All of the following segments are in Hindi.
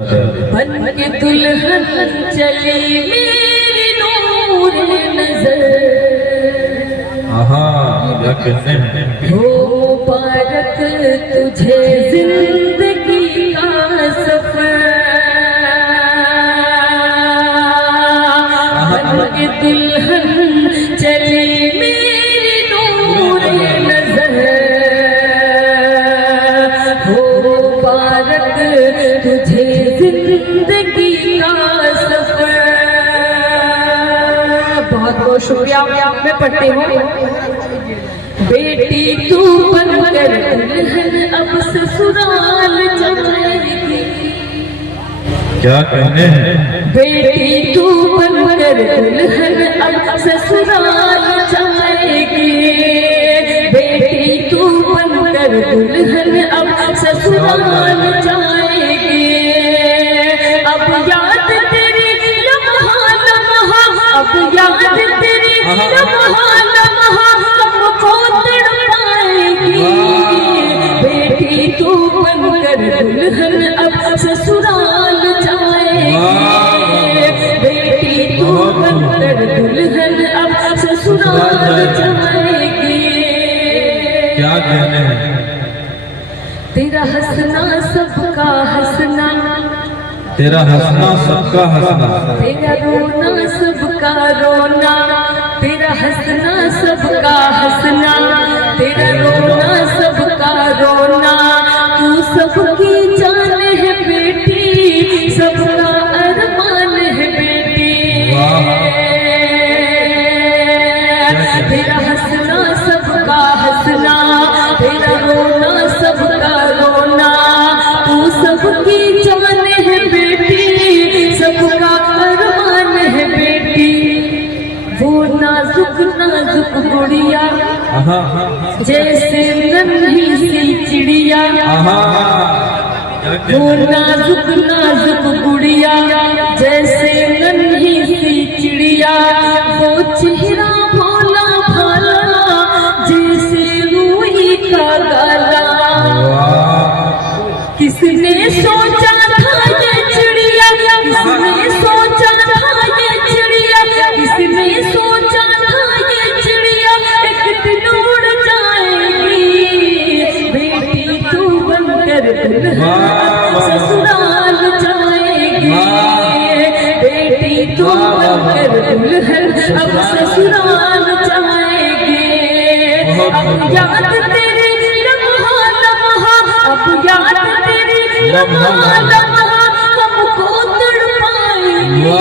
बन के दुल्हन चली मेरी नूर नजर, क्या कहते हैं? हो मुबारक तुझे जिंदगी का सफर। बन के दुल्हन चली मेरी नूर नजर, हो मुबारक तुझे जिंदगी का सफर। बहुत बहुत शुक्रिया। मैं पढ़ती हूँ। बेटी तू बनकर दुल्हन अब ससुराल जाएगी। क्या कहने हैं? बेटी तू बनकर दुल्हन अब ससुराल जाएगी। बेटी तू बनकर दुल्हन अब ससुराल जाएगी। अब याद तेरी लम्हा लम्हा, अब याद तेरी लम्हा लम्हा हमको तड़पाएगी। बेटी तू बनकर दुल्हन अब ससुराल जाएगी। बेटी तू बनकर दुल्हन अब ससुराल जाएगी। क्या कहने हैं? तेरा हंसना सबका हंसना, तेरा हंसना सबका हंसना, तेरा रोना सबका रोना। तेरा हंसना सबका हंसना, तेरा रोना सबका रोना। तू सबकी जान है बेटी, सबका अरमान है बेटी। तेरा हंसना सबका हंसना, तेरा रोना सबका रोना। तू सबकी जान है बेटी, सबका अरमान है बेटी। वो नाजुक नाजुक गुड़िया, जैसे नन्ही सी चिड़िया। वो नाजुक नाजुक गुड़िया, जैसे नन्ही सी चिड़िया। वो चेहरा भोला भाला, जैसे रूई का गाला। किसने सोचा था ये चिड़िया, किसने सोचा था ये चिड़िया, किसने सोचा था ये चिड़िया एक दिन उड़ जाएगी। बेटी तू बनकर दुल्हन ससुराल जाएगी। बेटी तू बनकर दुल्हन अब ससुराल जाएगी। अब याद तेरी लम्हा लम्हा, अब याद तेरी लम्हा लम्हा हमको तड़पाएगी।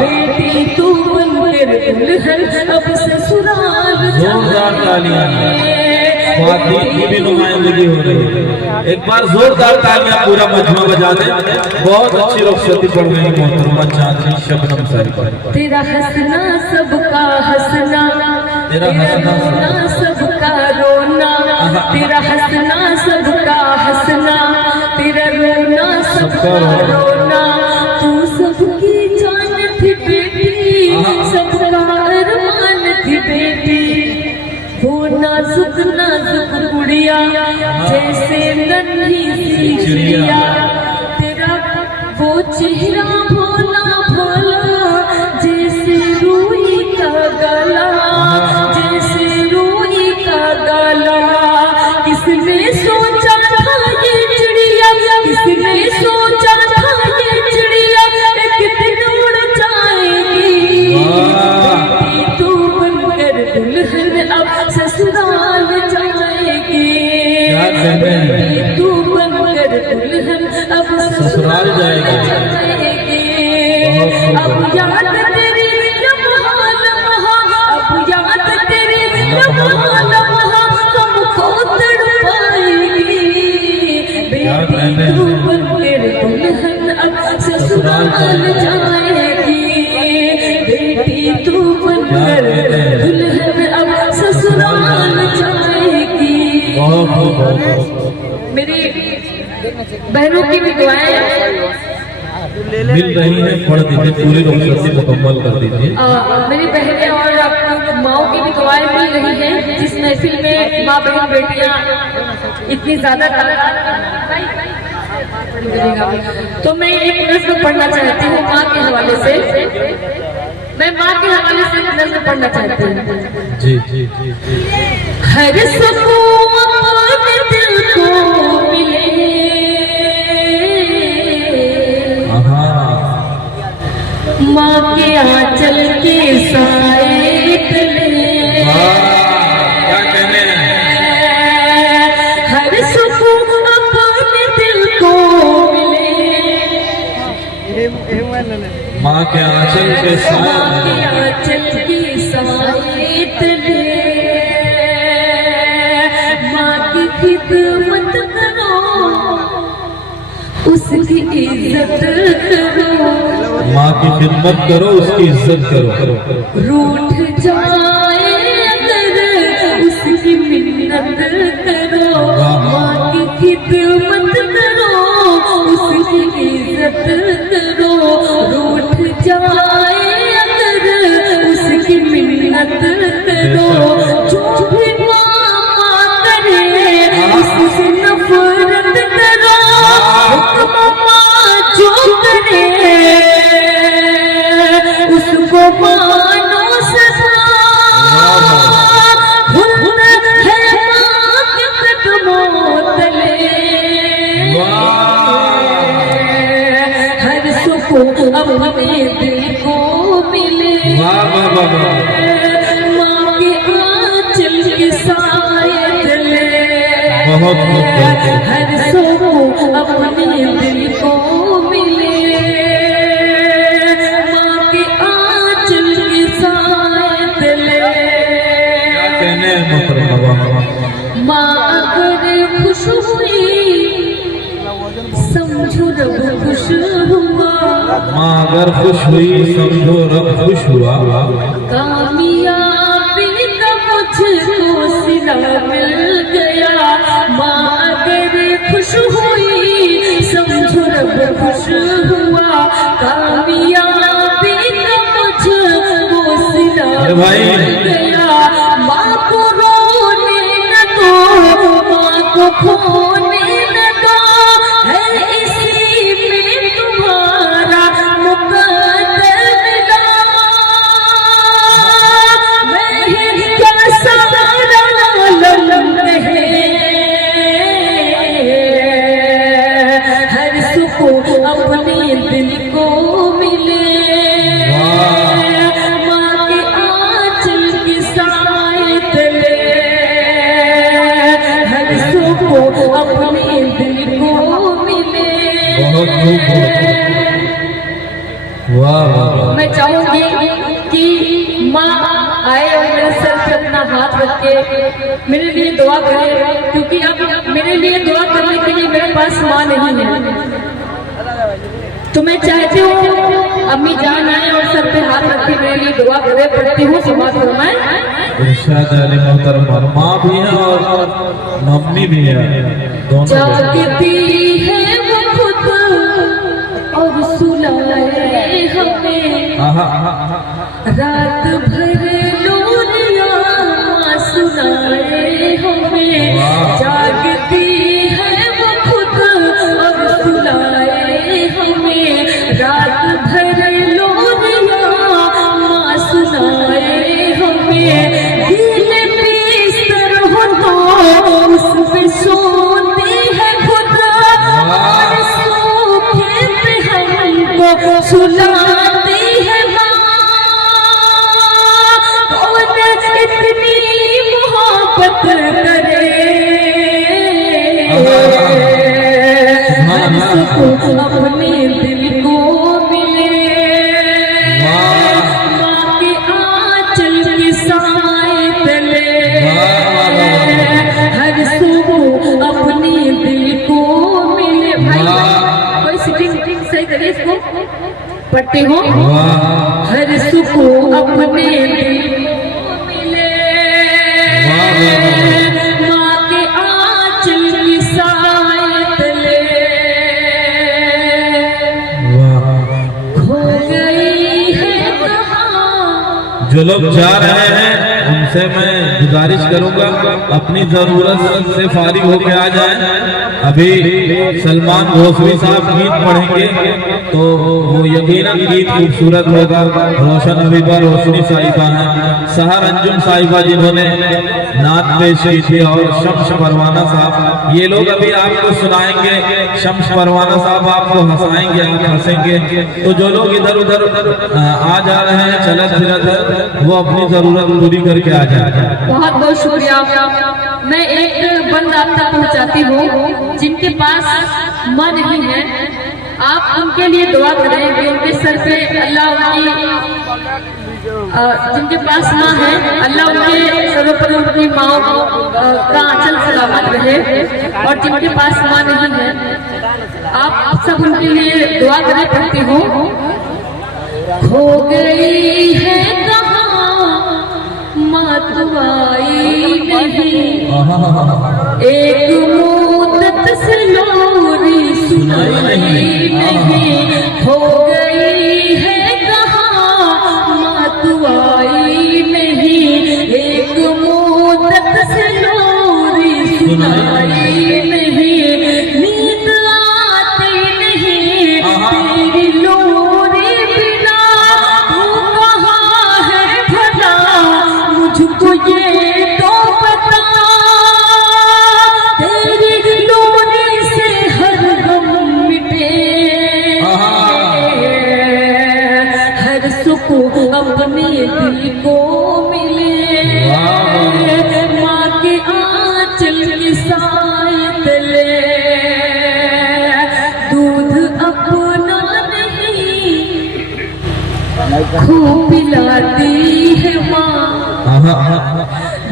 बेटी तू बनकर दुल्हन अब ससुराल जाएगी। की भी नुमाइंदगी हो रही है। एक बार जोरदार तालियां पूरा मजमा बजा दे। बहुत अच्छी रुखसती पड़ गई मोहतरमा चाची शबनम साहिबा। तेरा हंसना सबका हंसना, तेरा हंसना सबका रोना। तेरा हंसना सबका हंसना, तेरा रोना सबका रोना। तू सबकी जान थी बेटी, सबका अरमान थी बेटी। वो नाजुक नाजुक गुड़िया, जैसे नन्ही सी चिड़िया। तेरा वो चेहरा भोला भोला, जैसे रूई का गला, जैसे रूई का गला। किसने सोचा था ये चिड़िया, किसने सोचा था ये चिड़िया एक दिन उड़ जाएगी। बेटी तू बनकर दुल्हन अब ससुराल जाएगी। बेटी तू बनकर दुल्हन अब ससुराल जाएगी। अब याद तेरी लम्हा लम्हा, अब याद तेरी लम्हा लम्हा हमको तड़पाएगी। बेटी तू बनकर दुल्हन अब ससुराल जाएगी। बेटी तू बनकर दुल्हन अब ससुराल जाएगी। मेरी बहनों की भी दुआएं मिल रही है, पढ़ दीजिए, पूरी रुखसती मुकम्मल कर दीजिए। मेरी बहनें और आपकी माओ की भी दुआएं मिल रही हैं। जिस महफिल में माँ बहन बेटियां इतनी ज्यादा नहीं मिलेगा। तो मैं एक नज्म पढ़ना चाहती हूँ माँ के हवाले से। मैं माँ के हवाले से एक नज्म पढ़ना चाहती हूँ। जी जी जी जी। हर सुकून अपने दिल को मिले, माँ के आंचल के साए तले। क्या कहने हैं? हर सुकून अपने दिल को मिले, माँ के आंचल के साए तले। माँ की खिदमत करो, उसकी इज्जत करो, माँ की खिदमत करो, उसकी इज्जत करो। रूठ जाए अगर उसकी मिन्नत करो। माँ की खिदमत करो, उसकी इज्जत करो, रूठ जाए अगर उसकी मिन्नत करो। जो भी माँ करे उससे नफरत करो, हुक्म माँ जो करे उसको मानो सदा। हुक्म है माँ के कदमों तले, हर सुकून अपने दिल को मिले। माँ के आंचल के साए तले, हर सुकून अपने दिल को मिले। माँ के आंचल के साए तले। माँ अगर खुश हुई समझो रब खुश हुआ, माँ अगर खुश हुई समझो रब खुश हुआ। कामयाबी का मुझको सिला मिल गया। माँ अगर खुश हुई समझो रब खुश हुआ, कामयाबी का मुझको सिला मिल गया। माँ को रोने न दो, माँ को खोने न दो, है इसी में तुम्हारा मुकद्दर मिला। मैं क्या सारा आलम कहे, हर सुकून अपने दिल को मिले। माँ के आंचल के साए तले, हर सुकून अपने दिल को मिले। मैं चाहूंगी कि माँ आए और मेरे सर पे अपना हाथ रख के मेरे लिए दुआ करे, क्योंकि अब मेरे लिए दुआ करने के लिए मेरे पास माँ नहीं है। तो मैं चाहती हूँ अम्मी जान आए और सर पे हाथ रख के मेरे लिए दुआ करे। पढ़ती हूँ, समाज फरमाए। इरशाद अली मोहतरम, माँ भी है और मम्मी भी है, दोनों जागती है वो खुद और सुलाए हमें, रात भर लोरियां सुनाए हमें। जागती है वो खुद और सुलाए हमें, रात भर लोरियां सुनाए हमें। दिल बिस्तर हो तो उस पे सोती है खुद, और सूखे पे हमको सुलाती है माँ। कौन इतनी मोहब्बत करे, हर सुकून अपने दिल को मिले। माँ के आंचल के साए तले, हर सुकून अपने दिल को मिले। भाई कोई सिटिंग सही करे इसको, पढ़ते हो। हर सुकून अपने दिल को मिले, माँ के आंचल के साए तले। खो गई है कहाँ जो लोग जा रहे हैं उनसे मैं गुजारिश करूंगा अपनी जरूरत से फारिग होके आ जाए। अभी सलमान घोसवी साहब गीत पढ़ेंगे तो वो यकीनन गीत खूबसूरत होगा। रोशन हबीबा, रोशनी साहिबा हैं, सहर अंजुम साहिबा जिन्होंने नात पेश की थी, और शम्स परवाना साहब, ये लोग अभी आपको सुनाएंगे। शम्स परवाना साहब आपको हंसाएंगे, आप हंसेंगे। तो जो लोग इधर उधर आ जा रहे हैं चलत फिरत, वो अपनी जरूरत पूरी करके आ जाए। बहुत बहुत शुक्रिया। मैं एक बंद आप तक पहुंचाती हूँ जिनके पास माँ नहीं है, आप उनके लिए दुआ करें कि उनके सर पे अल्लाह उनकी, जिनके पास माँ है अल्लाह उनके सरों पर उनकी माँ का आंचल सलामत रहे, और जिनके पास माँ नहीं है आप सब उनके लिए दुआ करें। पढ़ती हूँ। खो गई है कहाँ माँ तू आई नहीं, एक मुद्दत से लोरी सुनाई नहीं। हो गई है कहाँ माँ तू आई नहीं, एक मुद्दत से लोरी सुनाई नहीं। नींद आती नहीं तेरी लोरी बिना, तू कहाँ है भला मुझको ये तो बता। तेरी लोरी से हर गम मिटे, हर सुकून अपने दिल को मिले। माँ के आंचल के साए तले दूध अपना नहीं खूब पिलाती है माँ,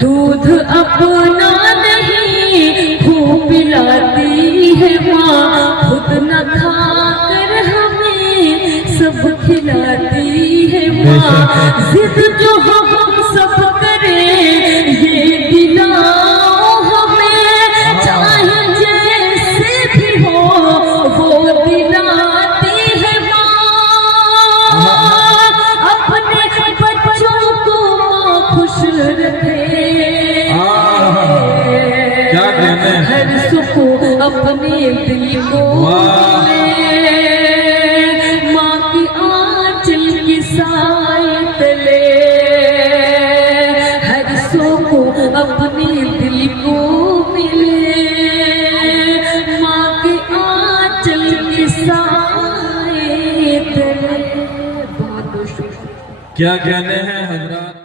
दूध अपना नहीं खूब पिलाती है माँ। खुद न खाकर हमें सब खिलाती है माँ। जिद जो हम सब करें ये दिलाओ हमें, चाहे जैसे भी हो वो दिलाती है माँ। अपने बच्चों को माँ खुश रखे, क्या कहते हैं, हर सुकून अपने दिल को मिले। माँ की आंचल की साए तले हर सुकून अपने दिल को मिले। माँ की आंचल की साए तले। बहुत बहुत शुक्रिया। क्या कहने हैं हजरात।